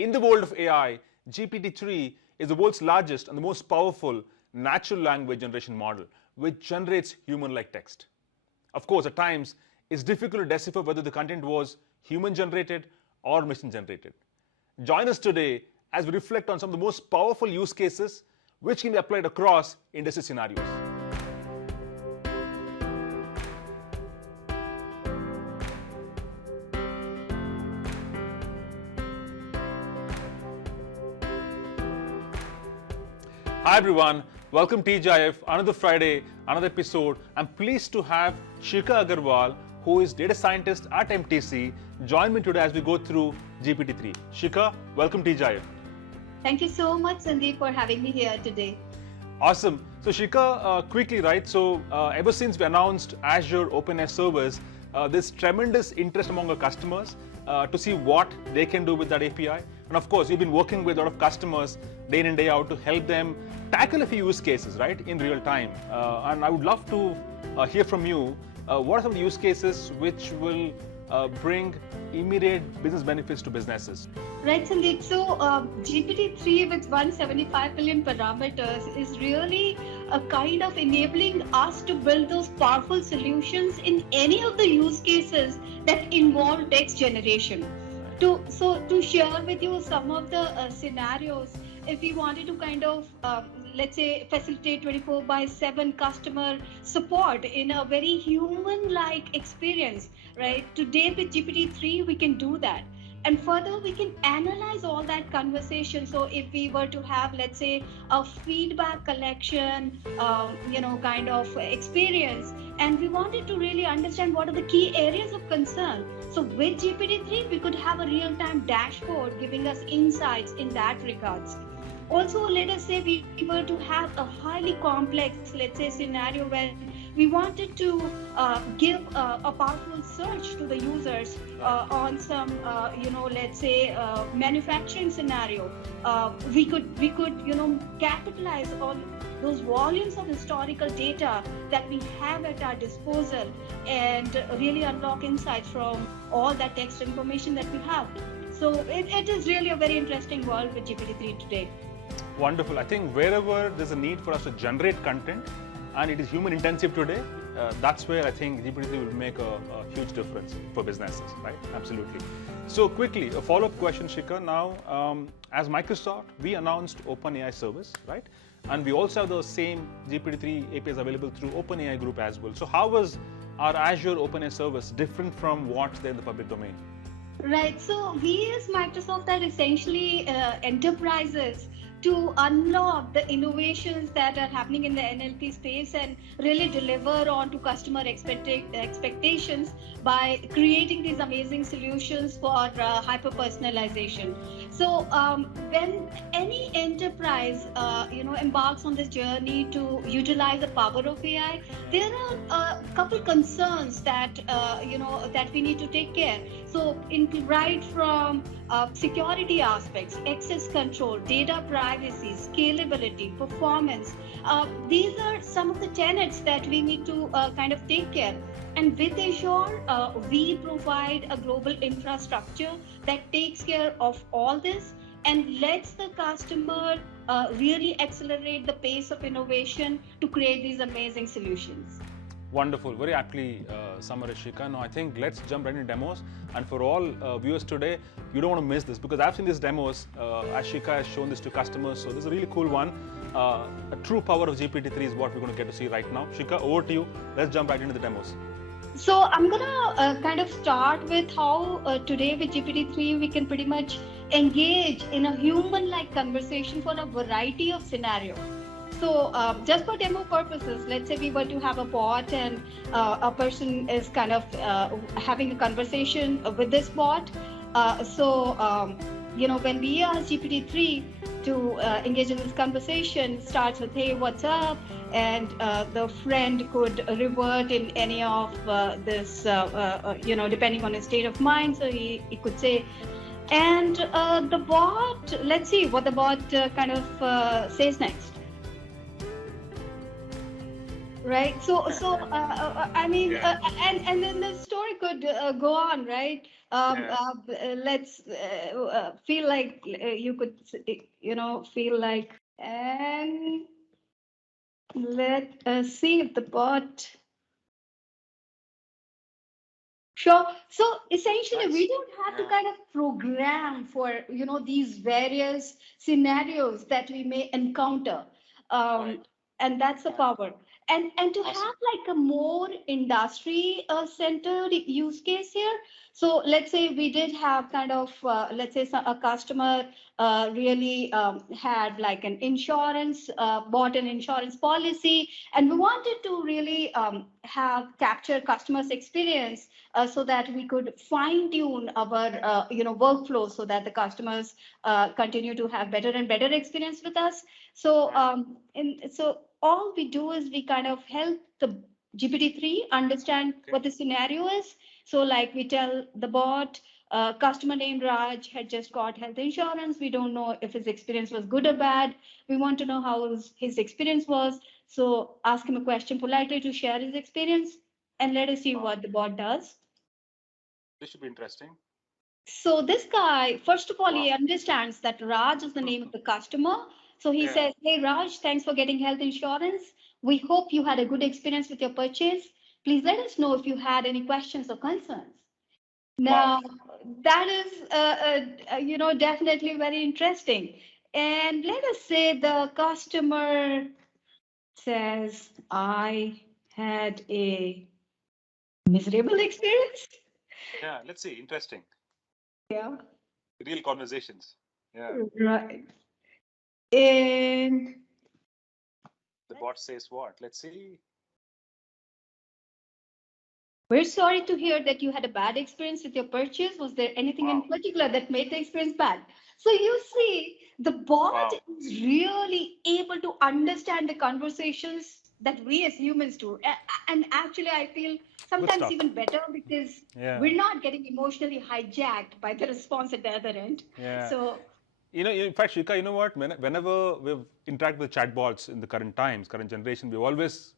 In the world of AI, GPT-3 is the world's largest and the most powerful natural language generation model, which generates human-like text. Of course, at times, it's difficult to decipher whether the content was human-generated or machine-generated. Join us today as we reflect on some of the most powerful use cases which can be applied across industry scenarios. Hi everyone, welcome TGIF, another Friday, another episode. I'm pleased to have Shikha Agarwal, who is data scientist at MTC, join me today as we go through GPT-3. Shikha, welcome TGIF. Thank you so much, Sandeep, for having me here today. Awesome. So Shikha, quickly, right? So ever since we announced Azure OpenAI service, there's tremendous interest among our customers to see what they can do with that API. And of course, we've been working with a lot of customers day in and day out to help them tackle a few use cases, right, in real time. And I would love to hear from you. What are some of the use cases which will bring immediate business benefits to businesses? Right, Sandeep. So GPT-3 with 175 billion parameters is really a kind of enabling us to build those powerful solutions in any of the use cases that involve text generation. To share with you some of the scenarios, if we wanted to kind of, let's say, facilitate 24/7 customer support in a very human-like experience, right? Today with GPT-3, we can do that. And further, we can analyze all that conversation. So if we were to have, let's say, a feedback collection, kind of experience, and we wanted to really understand what are the key areas of concern. So with GPT-3, we could have a real-time dashboard giving us insights in that regards. Also, let us say we were to have a highly complex, let's say, scenario where we wanted to give a powerful search to the users on some, let's say, manufacturing scenario. We could, capitalize on those volumes of historical data that we have at our disposal and really unlock insights from all that text information that we have. So it is really a very interesting world with GPT-3 today. Wonderful. I think wherever there's a need for us to generate content and it is human intensive today, that's where I think GPT-3 will make a huge difference for businesses, right? Absolutely. So quickly, a follow-up question, Shikha. Now, as Microsoft, we announced OpenAI service, right? And we also have the same GPT-3 APIs available through OpenAI group as well. So how was our Azure OpenAI service different from what's there in the public domain? Right. So we as Microsoft are essentially enterprises to unlock the innovations that are happening in the NLP space and really deliver on to customer expectations by creating these amazing solutions for hyper-personalization. So when any enterprise embarks on this journey to utilize the power of AI, there are a couple concerns that that we need to take care. So right from security aspects, access control, data privacy, scalability, performance. These are some of the tenets that we need to kind of take care. And with Azure, we provide a global infrastructure that takes care of all this and lets the customer really accelerate the pace of innovation to create these amazing solutions. Wonderful, very aptly summarized, Shikha. Now I think let's jump right into demos. And for all viewers today, you don't want to miss this because I've seen these demos as Shikha has shown this to customers. So this is a really cool one. A true power of GPT-3 is what we're going to get to see right now. Shikha, over to you. Let's jump right into the demos. So I'm gonna kind of start with how today with GPT-3 we can pretty much engage in a human-like conversation for a variety of scenarios. So just for demo purposes, let's say we were to have a bot and a person is kind of having a conversation with this bot. When we ask GPT-3 to engage in this conversation, starts with, hey, what's up? And the friend could revert in any of this, depending on his state of mind. So he could say, and the bot, let's see what the bot kind of says next. Right. I mean, Yeah. and then the story could go on, right? Yeah. Let's feel like you could, feel like, and let us see if the bot. Sure. So essentially, we Nice. don't have to Yeah. kind of program for, these various scenarios that we may encounter. Right. Um, and that's the Right. power. And to Awesome. have like a more industry centered use case here. So let's say we did have kind of, let's say a customer really had like an insurance, bought an insurance policy, and we wanted to really have capture customers' experience so that we could fine tune our workflow so that the customers continue to have better and better experience with us. So Right. so all we do is we kind of help the GPT-3 understand Okay. what the scenario is. So like we tell the bot, customer named Raj had just got health insurance. We don't know if his experience was good or bad. We want to know how his experience was. So ask him a question politely to share his experience, and let us see Wow. what the bot does. This should be interesting. So this guy, first of all, Wow. he understands that Raj is the name of the customer. So he Yeah. says, "Hey Raj, thanks for getting health insurance. We hope you had a good experience with your purchase. Please let us know if you had any questions or concerns." Wow. Now, that is, definitely very interesting. And let us say the customer says, "I had a miserable experience." Yeah. Let's see. Interesting. Yeah. Real conversations. Yeah. Right. And The bot says what? Let's see. we're sorry to hear that you had a bad experience with your purchase. Was there anything in Wow. particular that made the experience bad? So you see, the bot Wow. is really able to understand the conversations that we as humans do. And actually, I feel Good sometimes stuff. even better because Yeah. we're not getting emotionally hijacked by the response at the other end. Yeah. So, In fact, Shika, you know what? Whenever we've interacted with chatbots in the current times, current generation, we've always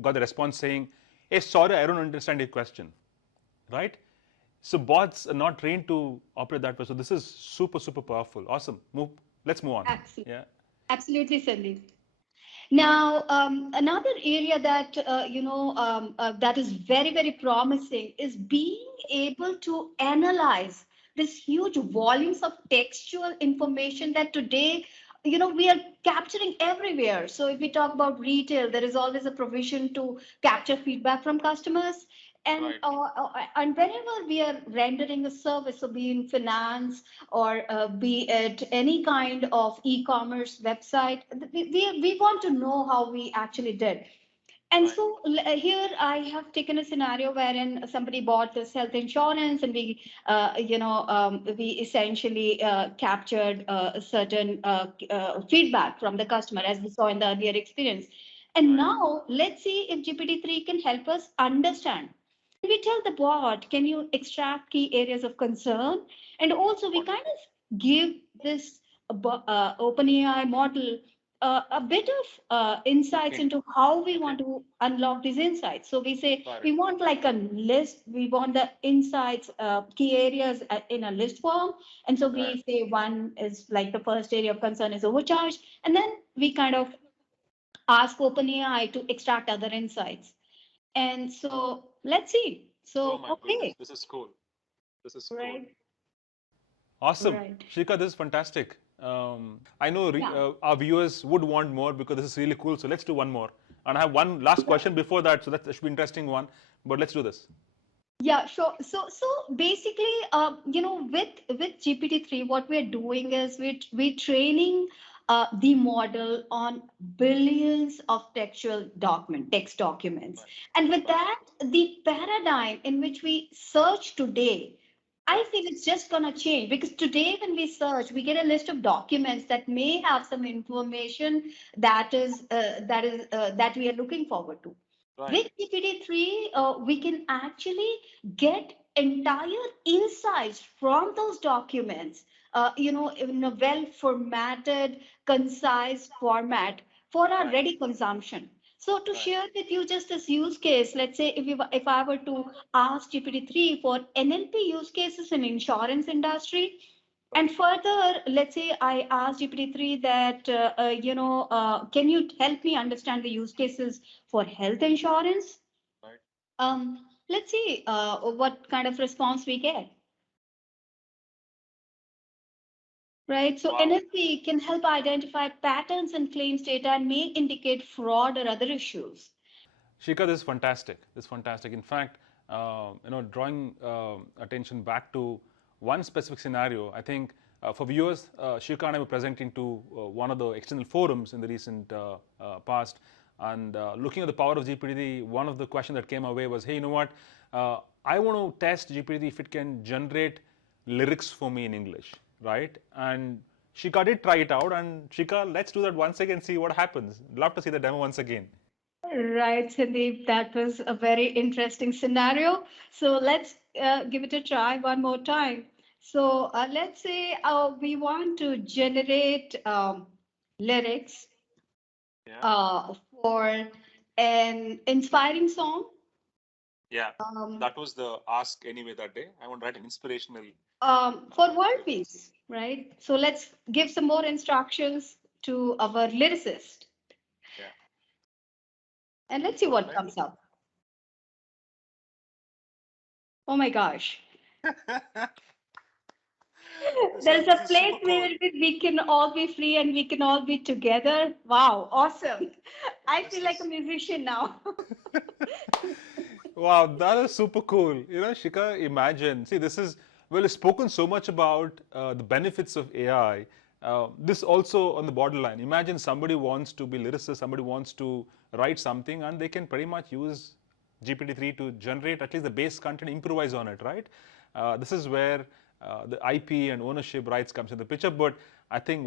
got the response saying, "Hey, sorry, I don't understand your question." Right? So bots are not trained to operate that way. So this is super, super powerful. Awesome. Let's move on. absolutely, Yeah. absolutely, Sandeep. Now, another area that that is very, very promising is being able to analyze this huge volumes of textual information that today, we are capturing everywhere. So if we talk about retail, there is always a provision to capture feedback from customers. And Right. and whenever we are rendering a service, so be in finance or be it any kind of e-commerce website, we want to know how we actually did. And Right. so here I have taken a scenario wherein somebody bought this health insurance, and we essentially captured a certain feedback from the customer, as we saw in the earlier experience. And Right. now let's see if GPT-3 can help us understand. And we tell the bot, can you extract key areas of concern? And also we kind Wonderful. of give this OpenAI model a bit of insights Thinking. into how we Okay. want to unlock these insights. So we say Got it. we want like a list, we want the insights, key areas in a list form. And so Right. we say one is like the first area of concern is overcharge. And then we kind of ask OpenAI to extract other insights. And so let's see. Oh So, my goodness. okay. This is cool. This is cool. Right. Awesome. Right. Shika, this is fantastic. I know Yeah. our viewers would want more because this is really cool. So let's do one more. And I have one last question before that. So that should be an interesting one. But let's do this. Yeah, sure. So basically, with GPT-3, what we're doing is we're training the model on billions of text documents, Right. and with Right. that, the paradigm in which we search today, I Right. feel it's just gonna change because today when we search, we get a list of documents that may have some information that we are looking forward to. Right. With GPT-3, we can actually get entire insights from those documents, in a well formatted, concise format for our Right. ready consumption. So to share with you just this use case, let's say if I were to ask GPT-3 for NLP use cases in insurance industry, and further, let's say I asked GPT-3 that, can you help me understand the use cases for health insurance? Right. Let's see what kind of response we get. Right. So Wow. NLP can help identify patterns in claims data and may indicate fraud or other issues. Shika, this is fantastic. This is fantastic. In fact, drawing attention back to one specific scenario, I think for viewers, Shika and I were presenting to one of the external forums in the recent past, and looking at the power of GPT, one of the questions that came our way was, hey, you know what? I want to test GPT if it can generate lyrics for me in English, right? And Shika did try it out, and Shika, let's do that once again, see what happens. Love to see the demo once again. Right, Sandeep, that was a very interesting scenario. So let's give it a try one more time. So let's say we want to generate lyrics for an inspiring song. Yeah, that was the ask anyway that day. I want to write an inspirational. For world peace, right? So let's give some more instructions to our lyricist. Yeah. And let's see what comes up. Oh my gosh. There's a place where we can all be free and we can all be together. Wow, awesome. I feel like a musician now. Wow, that is super cool. You know, Shika, imagine. See, this is, well, it's spoken so much about the benefits of AI. This also on the borderline. Imagine somebody wants to be lyricist, somebody wants to write something, and they can pretty much use GPT-3 to generate at least the base content, improvise on it, right? This is where the IP and ownership rights comes in the picture. But I think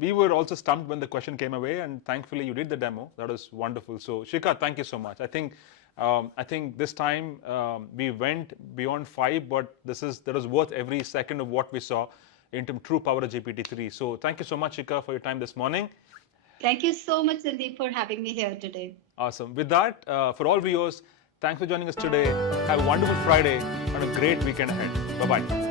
we were also stumped when the question came away, and thankfully you did the demo. That was wonderful. So Shika, thank you so much. I think this time we went beyond 5, but that was worth every second of what we saw in terms of true power of GPT-3. So thank you so much, Shika, for your time this morning. Thank you so much, Sandeep, for having me here today. Awesome. With that, for all viewers, thanks for joining us today. Have a wonderful Friday and a great weekend ahead. Bye-bye.